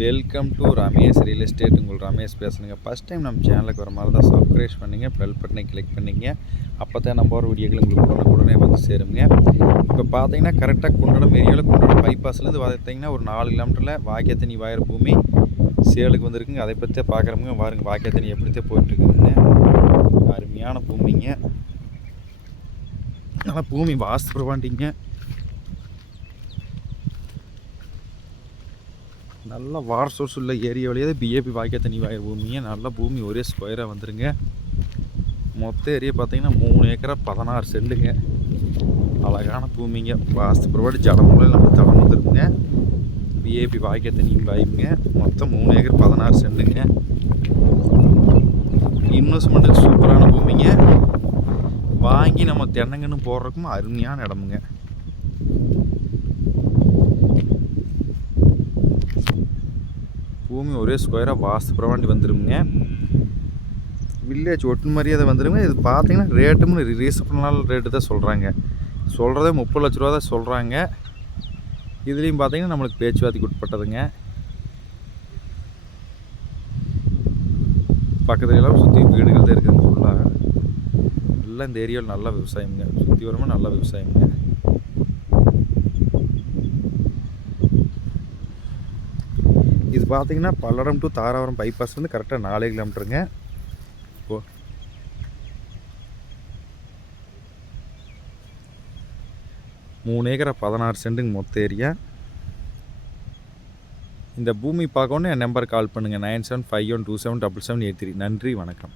Welcome to Ramesh real estate. உங்கள் ரமேஷ் பேசுகிறேங்க. First time நம்ம சேனலுக்கு வர மாதிரி தான் சப்ஸ்கிரைப் பண்ணிங்க, பெல் பட்டனை கிளிக் பண்ணிங்க. அப்போ தான் நம்ம ஒரு வீடியோக்கள் உங்களுக்கு உடனே வந்து சேருங்க. இப்போ பார்த்தீங்கன்னா கரெக்டாக குண்டடம் ஏரியாவில் குண்டடம் பைபாஸ்லேருந்து பார்த்தீங்கன்னா ஒரு 4 கிலோமீட்டரில் வாக்கியத்தண்ணி வாயிற பூமி சேலுக்கு வந்துருக்குங்க. அதை பற்றியே பார்க்குறவங்க பாருங்க, வாக்கியத்தண்ணி எப்படித்தான் போயிட்டுருக்குதுங்க. அருமையான பூமிங்க. ஆனால் பூமி வாஸ்து பிரபாண்டிங்க. நல்ல வாட்டர் சோர்ஸ் உள்ள ஏரியா வழியாக பிஏபி வாய்க்கா தண்ணி வாயிற பூமிங்க. நல்ல பூமி ஒரே ஸ்கொயராக வந்துருங்க. மொத்த ஏரியா பார்த்தீங்கன்னா 3 ஏக்கரா 16 செண்டுங்க. அழகான பூமிங்க. வாஸ்து பிரபாடி ஜடமுறையில் நம்ம தடம் வந்துருக்குங்க. பிஏபி வாய்க்கா தண்ணி வாய்ப்புங்க. மொத்தம் 3 ஏக்கர் 16 செண்டுங்க. இன்வெஸ்ட்மெண்ட்டுக்கு சூப்பரான பூமிங்க. வாங்கி நம்ம தென்னங்கன்னு போடுறதுக்கும் அருமையான இடமுங்க. பூமி ஒரே ஸ்கொயராக வாஸ்து பிரவாண்டி வந்துடுங்க. வில்லேஜ் ஒட்டு மரியாதை வந்துடுங்க. இது பார்த்தீங்கன்னா ரேட்டும் ரீசனபிள் ரேட்டு தான் சொல்கிறாங்க. சொல்கிறதே 30 லட்ச ரூபா தான் சொல்கிறாங்க. இதுலேயும் பார்த்தீங்கன்னா நம்மளுக்கு பேச்சுவார்த்தைக்கு உட்பட்டதுங்க. பக்கத்துல எல்லாம் சுற்றி வீடுகள் தான் இருக்குதுங்க. ஃபுல்லாக எல்லாம் இந்த ஏரியாவில் நல்ல விவசாயம்ங்க. சுற்றி வரமா நல்ல விவசாயம்ங்க. இது பார்த்தீங்கன்னா பல்லடம் டு தாராபுரம் பைபாஸ் வந்து கரெக்டாக 4 கிலோமீட்டருங்க. இப்போ 3 ஏக்கரா 16 சென்ட்டுங்க மொத்த ஏரியா. இந்த பூமி பார்க்கணுன்னு என் நம்பர் கால் பண்ணுங்கள் 9751277783. நன்றி, வணக்கம்.